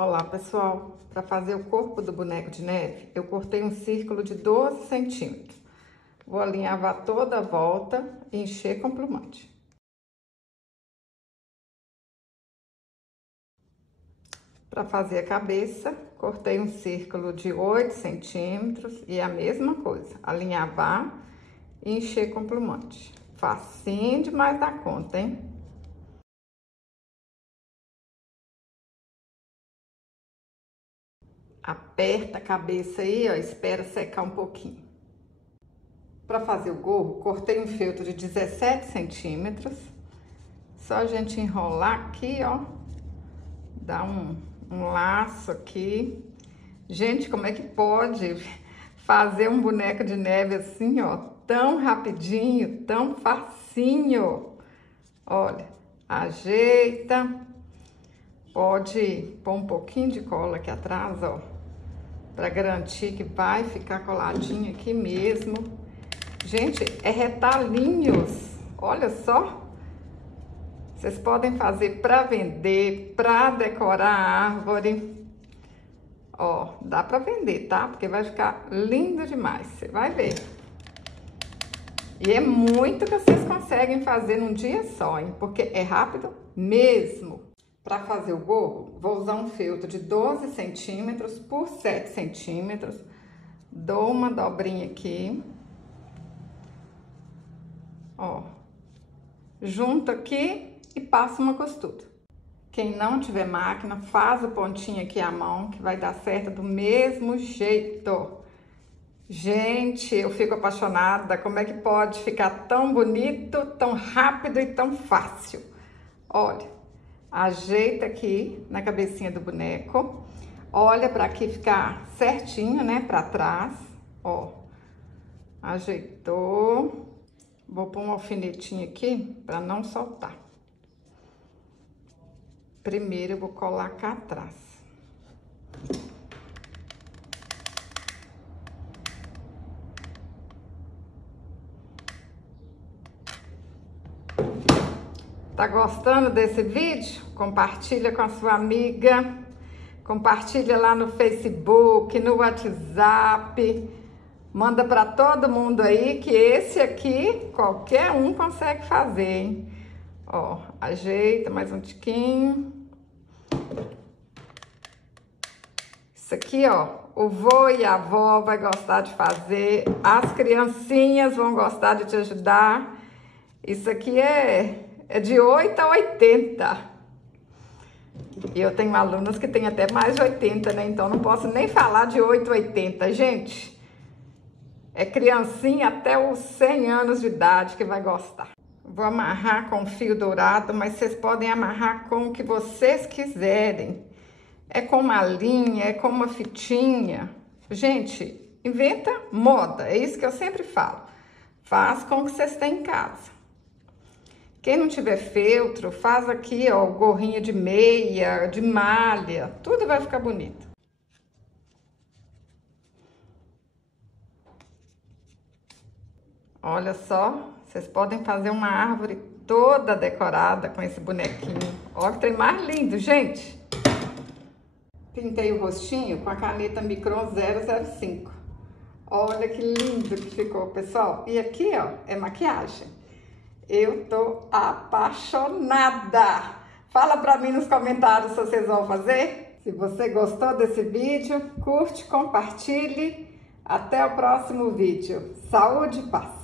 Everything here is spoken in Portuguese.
Olá pessoal, para fazer o corpo do boneco de neve, eu cortei um círculo de 12 centímetros. Vou alinhavar toda a volta e encher com plumante. Para fazer a cabeça, cortei um círculo de 8 centímetros e a mesma coisa, alinhavar e encher com plumante. Facinho demais da conta, hein? Aperta a cabeça aí, ó, espera secar um pouquinho. Para fazer o gorro, cortei um feltro de 17 centímetros. Só a gente enrolar aqui, ó. Dar um laço aqui. Gente, como é que pode fazer um boneco de neve assim, ó, tão rapidinho, tão facinho? Olha, ajeita. Pode pôr um pouquinho de cola aqui atrás, ó, para garantir que vai ficar coladinho aqui mesmo. Gente, é retalhinhos, olha só. Vocês podem fazer para vender, para decorar a árvore. Ó, dá para vender, tá? Porque vai ficar lindo demais, você vai ver. E é muito que vocês conseguem fazer num dia só, hein? Porque é rápido mesmo. Para fazer o gorro, vou usar um feltro de 12 centímetros por 7 centímetros. Dou uma dobrinha aqui. Ó. Junto aqui e passo uma costura. Quem não tiver máquina, faz o pontinho aqui à mão, que vai dar certo do mesmo jeito. Gente, eu fico apaixonada. Como é que pode ficar tão bonito, tão rápido e tão fácil? Olha. Ajeita aqui na cabecinha do boneco, olha para aqui ficar certinho, né, para trás, ó, ajeitou, vou pôr um alfinetinho aqui para não soltar. Primeiro eu vou colar cá atrás. Tá gostando desse vídeo? Compartilha com a sua amiga, compartilha lá no Facebook, no WhatsApp, manda para todo mundo aí que esse aqui qualquer um consegue fazer, hein? Ó, ajeita mais um tiquinho. Isso aqui, ó, o vô e a avó vai gostar de fazer, as criancinhas vão gostar de te ajudar. Isso aqui é de 8 a 80. E eu tenho alunos que têm até mais de 80, né? Então não posso nem falar de 8 a 80, gente. É criancinha até os 100 anos de idade que vai gostar. Vou amarrar com fio dourado, mas vocês podem amarrar com o que vocês quiserem. É com uma linha, é com uma fitinha. Gente, inventa moda, é isso que eu sempre falo. Faz com o que vocês têm em casa. Quem não tiver feltro, faz aqui, ó, o gorrinho de meia, de malha, tudo vai ficar bonito. Olha só, vocês podem fazer uma árvore toda decorada com esse bonequinho. Olha que trem mais lindo, gente. Pintei o rostinho com a caneta Micron 005. Olha que lindo que ficou, pessoal. E aqui, ó, é maquiagem. Eu tô apaixonada! Fala pra mim nos comentários se vocês vão fazer. Se você gostou desse vídeo, curte, compartilhe. Até o próximo vídeo. Saúde e paz!